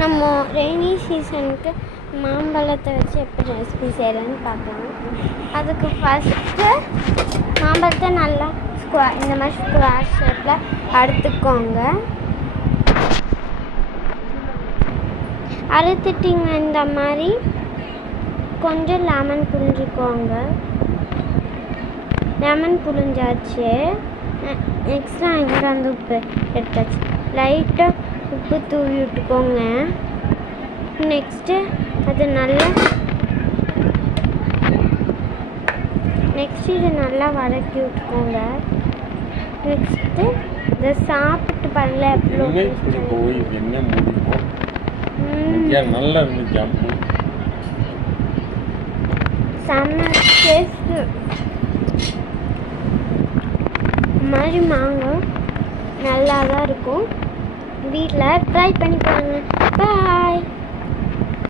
நம்ம ரெய்னி சீசனுக்கு மாம்பழத்தை வச்சு எப்படி ரெசிபி செய்கிறேன்னு பார்க்கலாம். அதுக்கு ஃபஸ்ட்டு மாம்பழத்தை நல்லா இந்த மாதிரி ஸ்கொயர் ஷேப்பில் அறுத்துக்கோங்க. அறுத்துட்டிங்க இந்த மாதிரி கொஞ்சம் லெமன் புழிஞ்சிக்கோங்க. லெமன் புழிஞ்சாச்சு. நெக்ஸ்ட்டு இங்கே வந்து உப்பு எடுத்தாச்சு. லைட்டாக உப்பு தூவி விட்டுக்கோங்க. நெக்ஸ்ட்டு அது இதை நல்லா வதக்கி விட்டுக்கோங்க. நெக்ஸ்ட்டு இதை சாப்பிட்டு பாருங்களேன் எவ்வளோ செம்ம டேஸ்ட்டு. மாதிரி மாங்காய் நல்லா தான் இருக்கும். வீட்டில் ட்ரை பண்ணி பாருங்க.